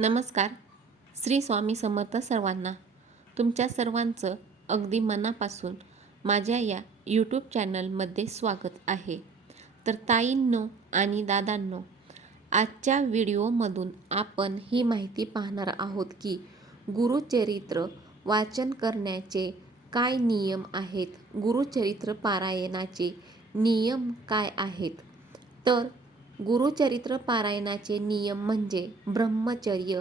नमस्कार. श्री स्वामी समर्थ सर्वांना तुमच्या सर्वांचं अगदी मनापासून माझ्या या यूट्यूब चॅनलमध्ये स्वागत आहे. तर ताईंनो आणि दादांनो आजच्या व्हिडिओमधून आपण ही माहिती पाहणार आहोत की गुरुचरित्र वाचन करण्याचे काय नियम आहेत? गुरुचरित्र पारायणाचे नियम काय आहेत? तर गुरुचरित्र पारायणाचे नियम म्हणजे ब्रह्मचर्य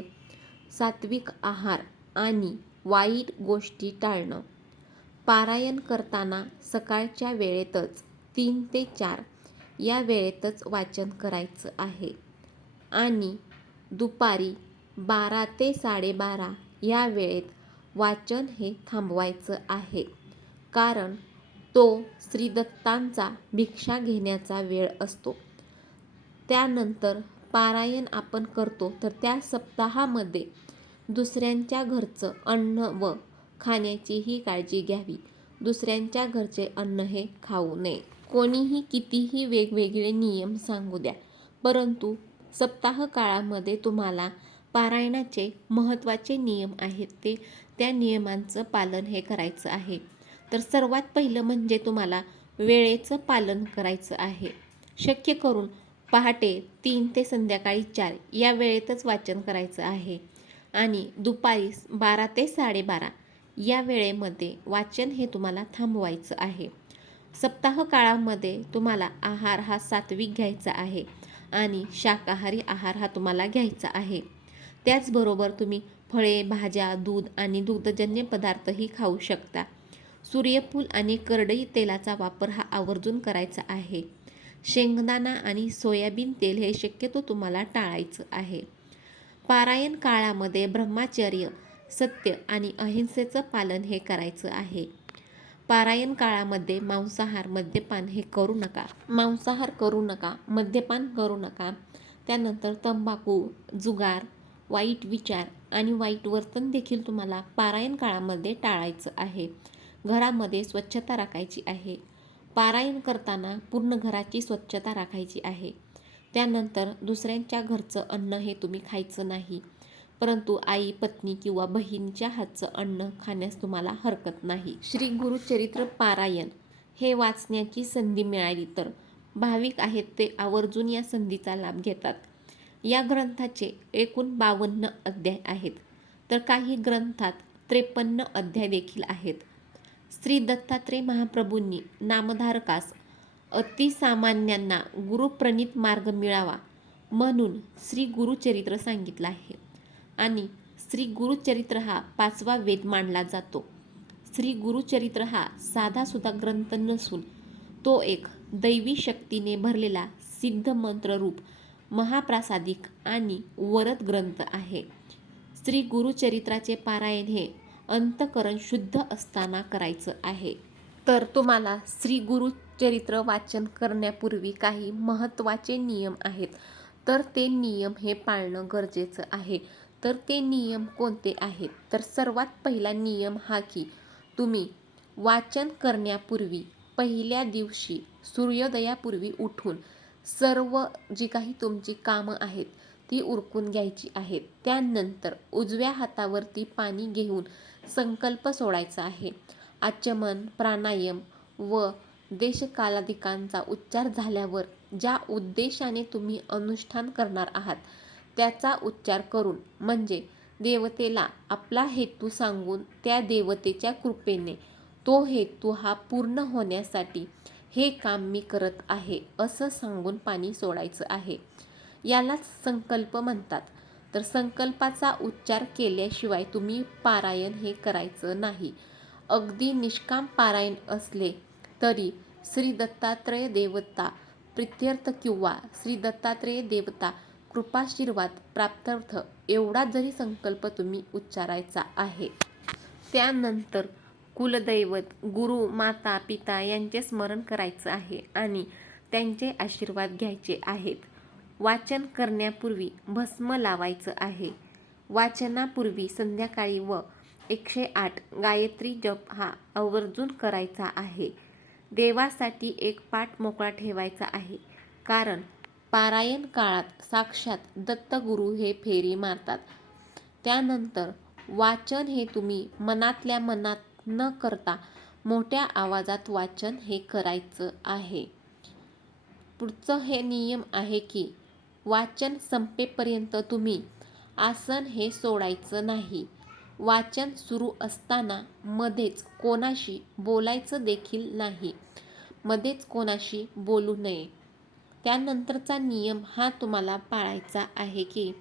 सात्विक आहार आणि वाईट गोष्टी टाळणं. पारायण करताना सकाळच्या वेळेतच तीन ते चार या वेळेतच वाचन करायचं आहे. आणि दुपारी बारा ते साडेबारा या वेळेत वाचन हे थांबवायचं आहे. कारण तो श्रीदत्तांचा भिक्षा घेण्याचा वेळ असतो. त्यानंतर पारायण आपण करतो. तर त्या सप्ताहामध्ये दुसऱ्यांच्या घरचं अन्न व खाण्याचीही काळजी घ्यावी. दुसऱ्यांच्या घरचे अन्न हे खाऊ नये. कोणीही कितीही वेगवेगळे नियम सांगू द्या. परंतु सप्ताह काळामध्ये तुम्हाला पारायणाचे महत्त्वाचे नियम आहेत ते त्या नियमांचं पालन हे करायचं आहे. तर सर्वात पहिलं म्हणजे तुम्हाला वेळेचं पालन करायचं आहे. शक्य करून पहाटे तीन ते संध्याकाळी चार या वेळेतच वाचन करायचं आहे. आणि दुपारी बारा ते साडेबारा या वेळेमध्ये वाचन हे तुम्हाला थांबवायचं आहे. सप्ताह काळामध्ये तुम्हाला आहार हा सात्विक घ्यायचा आहे आणि शाकाहारी आहार हा तुम्हाला घ्यायचा आहे. त्याचबरोबर तुम्ही फळे भाज्या दूध आणि दुग्धजन्य पदार्थही खाऊ शकता. सूर्यफूल आणि करडई तेलाचा वापर हा आवर्जून करायचा आहे. शेंगदाणा आणि सोयाबीन तेल हे शक्यतो तुम्हाला टाळायचं आहे. पारायण काळामध्ये ब्रह्मचर्य सत्य आणि अहिंसेचं पालन हे करायचं आहे. पारायण काळामध्ये मांसाहार मद्यपान हे करू नका. मांसाहार करू नका मद्यपान करू नका. त्यानंतर तंबाखू जुगार वाईट विचार आणि वाईट वर्तन देखील तुम्हाला पारायण काळामध्ये टाळायचं आहे. घरामध्ये स्वच्छता राखायची आहे. पारायण करताना पूर्ण घराची स्वच्छता राखायची आहे. त्यानंतर दुसऱ्यांच्या घरचं अन्न हे तुम्ही खायचं नाही. परंतु आई पत्नी किंवा बहीणच्या हातचं अन्न खाण्यास तुम्हाला हरकत नाही. श्री गुरुचरित्र पारायण. हे वाचण्याची संधी मिळाली तर. भाविक आहेत ते आवर्जून या संधीचा लाभ घेतात. या ग्रंथाचे एकूण बावन्न अध्याय आहेत. तर काही ग्रंथात त्रेपन्न अध्याय देखील आहेत. श्री दत्तात्रय महाप्रभूंनी नामधारकास अतिसामान्यांना गुरुप्रणित मार्ग मिळावा म्हणून श्री गुरुचरित्र सांगितलं आहे. आणि श्री गुरुचरित्र हा पाचवा वेद मानला जातो. श्री गुरुचरित्र हा साधासुद्धा ग्रंथ नसून तो एक दैवी शक्तीने भरलेला सिद्ध मंत्ररूप महाप्रासादिक आणि वरद ग्रंथ आहे. श्री गुरुचरित्राचे पारायण हे अंतकरण शुद्ध असताना करायचं आहे. तर तुम्हाला श्री गुरुचरित्र वाचन करण्यापूर्वी काही महत्त्वाचे नियम आहेत. तर ते नियम हे पाळणं गरजेचं आहे. तर ते नियम कोणते आहेत? तर सर्वात पहिला नियम हा की तुम्ही वाचन करण्यापूर्वी पहिल्या दिवशी सूर्योदयापूर्वी उठून सर्व जी काही तुमची कामं आहेत ती उरकून घ्यायची आहेत. त्यानंतर उजव्या हातावरती पाणी घेऊन संकल्प सोडायचा आहे. आचमन प्राणायाम व देशकालाधिकांचा उच्चार झाल्यावर ज्या उद्देशाने तुम्ही अनुष्ठान करणार आहात त्याचा उच्चार करून म्हणजे देवतेला आपला हेतू सांगून त्या देवतेच्या कृपेने तो हेतू हा पूर्ण होण्यासाठी हे काम मी करत आहे असं सांगून पाणी सोडायचं आहे. यालाच संकल्प म्हणतात. तर संकल्पाचा उच्चार केल्याशिवाय तुम्ही पारायण हे करायचं नाही. अगदी निष्काम पारायण असले तरी श्री दत्तात्रय देवता प्रित्यर्थ किंवा श्री दत्तात्रेय देवता कृपाशीर्वाद प्राप्त्यर्थ एवढा जरी संकल्प तुम्ही उच्चारायचा आहे. त्यानंतर कुलदैवत गुरु माता पिता यांचे स्मरण करायचं आहे आणि त्यांचे आशीर्वाद घ्यायचे आहेत. वाचन करण्यापूर्वी भस्म लावायचं आहे. वाचनापूर्वी संध्याकाळी व एकशे आठ गायत्री जप हा आवर्जून करायचा आहे. देवासाठी एक पाठ मोकळा ठेवायचा आहे. कारण पारायण काळात साक्षात दत्तगुरू हे फेरी मारतात. त्यानंतर वाचन हे तुम्ही मनातल्या मनात न करता मोठ्या आवाजात वाचन हे करायचं आहे. पुढचं हे नियम आहे की वाचन संपेपर्यंत तुम्ही. आसन हे सोडायचं नाही. वाचन सुरू असताना मध्येच कोणाशी बोलायचं देखील नाही. मध्येच कोणाशी बोलू नये. त्यानंतरचा नियम हा तुम्हाला पाळायचा आहे की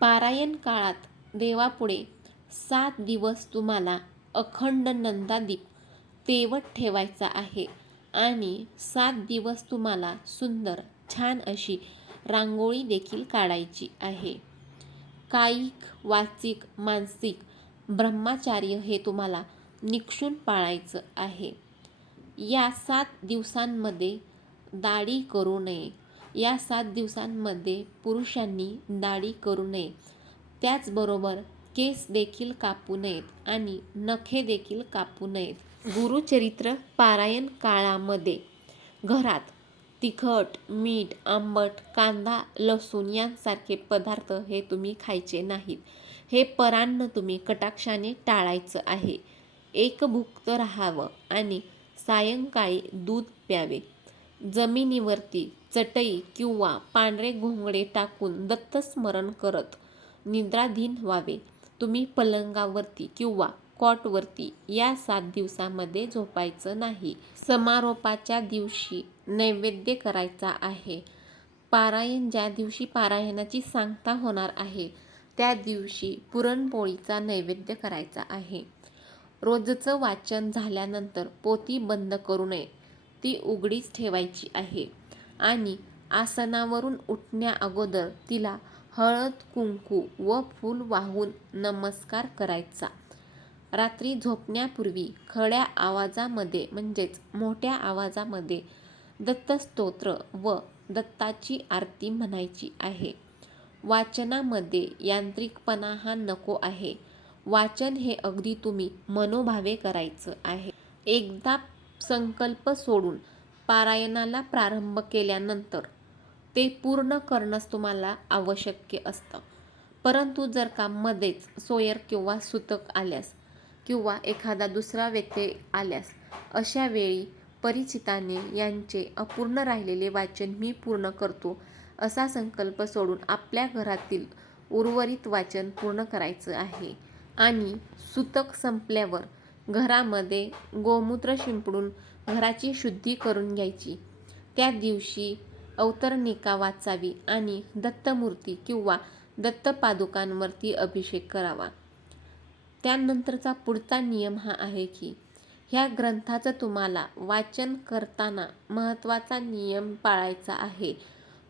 पारायण काळात देवापुढे सात दिवस तुम्हाला अखंड नंदादीप तेवत ठेवायचा आहे आणि सात दिवस तुम्हाला सुंदर छान अशी रांगोळी देखील काढायची आहे. कायिक वाचिक मानसिक ब्रह्माचार्य हे तुम्हाला निक्षून पाळायचं आहे. या सात दिवसांमध्ये दाढी करू नये. या सात दिवसांमध्ये पुरुषांनी दाढी करू नये. त्याचबरोबर केस देखील कापू नयेत आणि नखे देखील कापू नयेत. गुरुचरित्र पारायण काळामध्ये. घरात तिखट मीठ आंबट कांदा लसूण यांसारखे पदार्थ हे तुम्ही खायचे नाहीत. हे परान्न तुम्ही कटाक्षाने टाळायचं आहे. एकभुक्त राहावं आणि सायंकाळी दूध प्यावे. जमिनीवरती चटई किंवा पांढरे घोंगडे टाकून दत्तस्मरण करत निद्राधीन व्हावे. तुम्ही पलंगावरती किंवा कॉटवरती या सात दिवसामध्ये झोपायचं नाही. समारोपाच्या दिवशी नैवेद्य करायचा आहे. पारायण ज्या दिवशी पारायणाची सांगता होणार आहे त्या दिवशी पुरणपोळीचा नैवेद्य करायचा आहे. रोजचं वाचन झाल्यानंतर पोती बंद करू नये. ती उघडीच ठेवायची आहे. आणि आसनावरून उठण्या अगोदर तिला हळद कुंकू व फूल वाहून नमस्कार करायचा. रात्री झोपण्यापूर्वी खड्या आवाजामध्ये म्हणजेच मोठ्या आवाजामध्ये दत्तस्तोत्र व दत्ताची आरती म्हणायची आहे. वाचनामध्ये यांत्रिकपणा हा नको आहे. वाचन हे अगदी तुम्ही मनोभावे करायचं आहे. एकदा संकल्प सोडून पारायणाला प्रारंभ केल्यानंतर ते पूर्ण करणंच तुम्हाला आवश्यक असतं. परंतु जर का मध्येच सोयर किंवा सुतक आल्यास किंवा एखादा दुसरा व्यक्ती आल्यास अशा वेळी परिचिताने यांचे अपूर्ण राहिलेले वाचन मी पूर्ण करतो असा संकल्प सोडून आपल्या घरातील उर्वरित वाचन पूर्ण करायचं आहे. आणि सुतक संपल्यावर घरामध्ये गोमूत्र शिंपडून घराची शुद्धी करून घ्यायची. त्या दिवशी अवतरणिका वाचावी आणि दत्तमूर्ती किंवा दत्तपादुकांवरती अभिषेक करावा. त्यानंतरचा पुढचा नियम हा आहे की ह्या ग्रंथाचं तुम्हाला वाचन करताना महत्त्वाचा नियम पाळायचा आहे.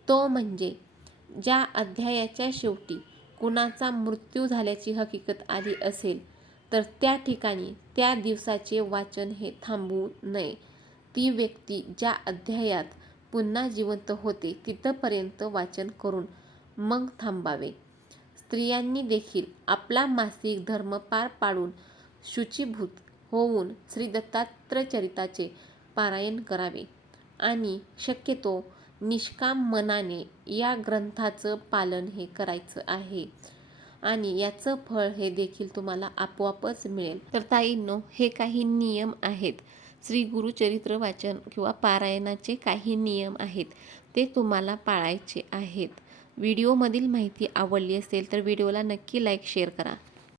तो म्हणजे ज्या अध्यायाच्या शेवटी कुणाचा मृत्यू झाल्याची हकीकत आली असेल तर त्या ठिकाणी त्या दिवसाचे वाचन हे थांबवू नये. ती व्यक्ती ज्या अध्यायात पुन्हा जिवंत होते तिथंपर्यंत वाचन करून मग थांबावे. स्त्रियांनी देखील आपला मासिक धर्म पार पाडून शुचीभूत होऊन श्री दत्तात्रचरिताचे पारायण करावे. आणि शक्यतो निष्काम मनाने या ग्रंथाचं पालन हे करायचं आहे. आणि याचं फळ हे देखील तुम्हाला आपोआपच मिळेल. तर ताईंनो हे काही नियम आहेत. श्री गुरुचरित्र वाचन किंवा पारायणाचे काही नियम आहेत. ते तुम्हाला पाळायचे आहेत. व्हिडिओमधील माहिती आवडली असेल तर व्हिडिओला नक्की लाईक शेअर करा.